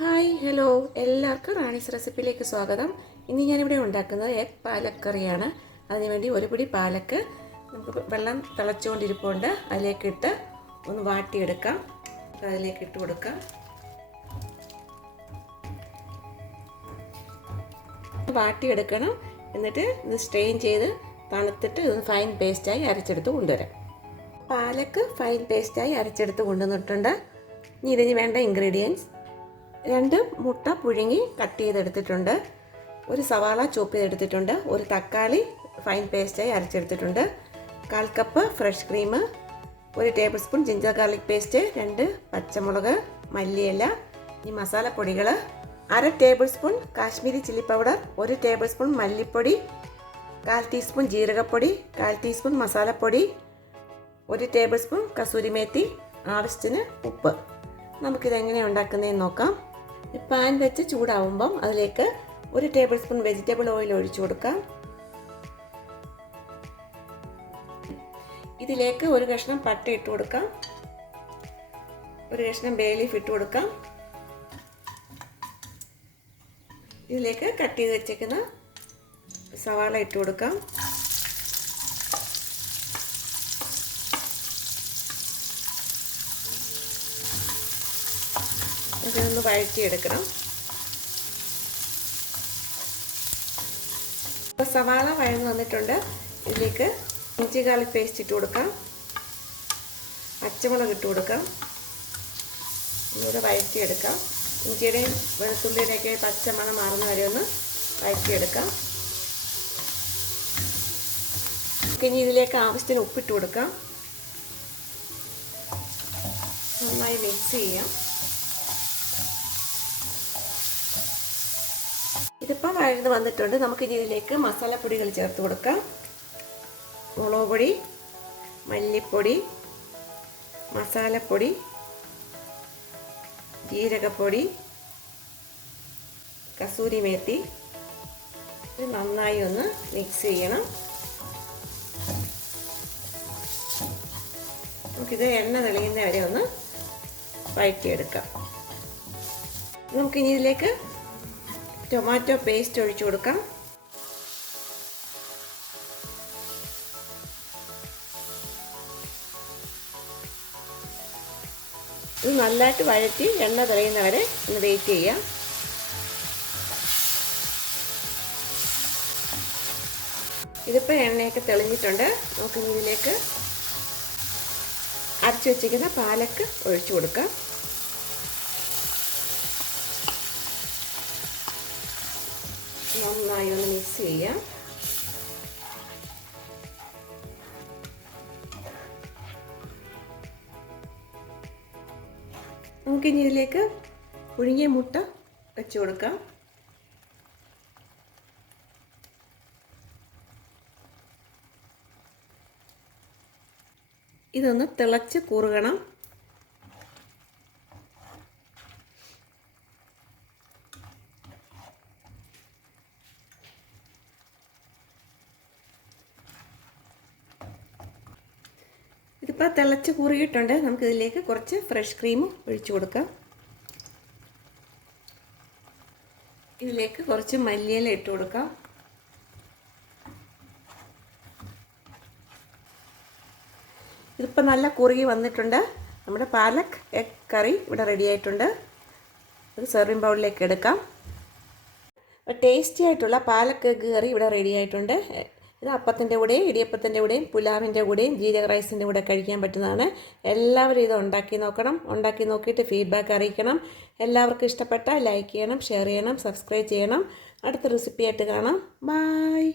Hi hello എല്ലാവർക്കും റാണീസ് റെസിപ്പിയിലേക്ക് സ്വാഗതം. ഇന്ന് ഞാനിവിടെ ഉണ്ടാക്കുന്നത് എഗ് പാലക് കറിയാണ്. അതിനുവേണ്ടി ഒരു പിടി പാലക്ക് നമുക്ക് വെള്ളം തിളച്ചുകൊണ്ടിരിപ്പുണ്ട്. അതിലേക്കിട്ട് ഒന്ന് വാട്ടിയെടുക്കാം. അതിലേക്ക് ഇട്ട് കൊടുക്കാം. വാട്ടിയെടുക്കണം. എന്നിട്ട് ഇത് സ്ട്രെയിൻ ചെയ്ത് തണുത്തിട്ട് ഇത് ഫൈൻ പേസ്റ്റായി അരച്ചെടുത്ത് കൊണ്ടുവരാം. പാലക്ക് ഫൈൻ പേസ്റ്റായി അരച്ചെടുത്ത് കൊണ്ടുവന്നിട്ടുണ്ട്. ഇനി ഇതിന് വേണ്ട ഇൻഗ്രീഡിയൻസ്: 2 മുട്ട പുഴുങ്ങി കട്ട് ചെയ്തെടുത്തിട്ടുണ്ട്, ഒരു സവാള ചോപ്പ് ചെയ്തെടുത്തിട്ടുണ്ട്, ഒരു തക്കാളി ഫൈൻ പേസ്റ്റായി അരച്ചെടുത്തിട്ടുണ്ട്, 1/4 cup fresh cream, 1 table spoon ginger garlic paste, 2 പച്ചമുളക്, മല്ലിയില. ഈ മസാലപ്പൊടികൾ: 1/2 table spoon Kashmiri chilli powder, 1 table spoon മല്ലിപ്പൊടി, 1/4 ടീസ്പൂൺ ജീരകപ്പൊടി, 1/4 ടീസ്പൂൺ മസാലപ്പൊടി, 1 ടേബിൾ സ്പൂൺ കസൂരിമേത്തി, ആവശ്യത്തിന് ഉപ്പ്. നമുക്കിതെങ്ങനെയാണ് ഉണ്ടാക്കുന്നതെന്ന് നോക്കാം. പാൻ വെച്ച് ചൂടാവുമ്പം അതിലേക്ക് 1 ടേബിൾ സ്പൂൺ വെജിറ്റബിൾ ഓയിൽ ഒഴിച്ചു കൊടുക്കാം. ഇതിലേക്ക് ഒരു കഷ്ണം പട്ട ഇട്ട് കൊടുക്കാം, ഒരു കഷ്ണം ബേ ലീഫ് ഇട്ട് കൊടുക്കാം. ഇതിലേക്ക് കട്ട് ചെയ്ത് വെച്ചേക്കുന്ന സവാള ഇട്ട് കൊടുക്കാം. ഇതൊന്ന് വഴറ്റിയെടുക്കണം. സവാള വഴന്ന് വന്നിട്ടുണ്ട്. ഇതിലേക്ക് ഇഞ്ചി ഗാർലിക് പേസ്റ്റ് ഇട്ട് കൊടുക്കാം, പച്ചമുളക് ഇട്ട് കൊടുക്കാം. ഒന്നുകൂടെ വഴറ്റിയെടുക്കാം. ഇഞ്ചിയുടെയും വെളുത്തുള്ളിയുടെയൊക്കെ പച്ചമണം മാറുന്ന വരെ ഒന്ന് വഴറ്റിയെടുക്കാം. ഇനി ഇതിലേക്ക് ആവശ്യത്തിന് ഉപ്പിട്ട് കൊടുക്കാം. നന്നായി മിക്സ് ചെയ്യാം. ഇതിപ്പോൾ വഴന്ന് വന്നിട്ടുണ്ട്. നമുക്കിനി ഇതിലേക്ക് മസാലപ്പൊടികൾ ചേർത്ത് കൊടുക്കാം. മുളക് പൊടി, മല്ലിപ്പൊടി, മസാലപ്പൊടി, ജീരകപ്പൊടി, കസൂരിമേത്തി. ഇത് നന്നായി ഒന്ന് മിക്സ് ചെയ്യണം. നമുക്കിത് എണ്ണ തെളിയുന്ന വരെ ഒന്ന് വഴറ്റിയെടുക്കാം. നമുക്കിനി ഇതിലേക്ക് ടൊമാറ്റോ പേസ്റ്റ് ഒഴിച്ചു കൊടുക്കാം. ഇത് നല്ലതായിട്ട് വഴറ്റി എണ്ണ തെളിയുന്ന വരെ ഒന്ന് വെയിറ്റ് ചെയ്യാം. ഇതിപ്പോൾ എണ്ണയൊക്കെ തെളിഞ്ഞിട്ടുണ്ട്. നമുക്ക് ഇതിലേക്ക് അരച്ചു വെച്ചിരിക്കുന്ന പാലക്ക് ഒഴിച്ചു കൊടുക്കാം. നന്നായി ഒന്ന് മിക്സ് ചെയ്യാം. നമുക്കിനി ഇതിലേക്ക് പുഴുങ്ങിയ മുട്ട വെച്ച് കൊടുക്കാം. ഇതൊന്ന് തിളച്ച് കുറുകണം. ഇതിപ്പോൾ തിളച്ച് കുറുകിയിട്ടുണ്ട്. നമുക്കിതിലേക്ക് കുറച്ച് ഫ്രഷ് ക്രീം ഒഴിച്ചു കൊടുക്കാം. ഇതിലേക്ക് കുറച്ച് മല്ലിയില ഇട്ട് കൊടുക്കാം. ഇതിപ്പോൾ നല്ല കുറുകി വന്നിട്ടുണ്ട്. നമ്മുടെ പാലക് എഗ് കറി ഇവിടെ റെഡി ആയിട്ടുണ്ട്. ഒരു സെർവിങ് ബൗളിലേക്ക് എടുക്കാം. ടേസ്റ്റി ആയിട്ടുള്ള പാലക് എഗ് കറി ഇവിടെ റെഡി ആയിട്ടുണ്ട്. ഇത് അപ്പത്തിൻ്റെ കൂടെയും ഇടിയപ്പത്തിൻ്റെ കൂടെയും പുലാവിൻ്റെ കൂടെയും ജീരക റൈസിൻ്റെ കൂടെ കഴിക്കാൻ പറ്റുന്നതാണ്. എല്ലാവരും ഇത് ഉണ്ടാക്കി നോക്കണം. ഉണ്ടാക്കി നോക്കിയിട്ട് ഫീഡ്ബാക്ക് അറിയിക്കണം. എല്ലാവർക്കും ഇഷ്ടപ്പെട്ടാൽ ലൈക്ക് ചെയ്യണം, ഷെയർ ചെയ്യണം, സബ്സ്ക്രൈബ് ചെയ്യണം. അടുത്ത റെസിപ്പിയായിട്ട് കാണാം. ബൈ.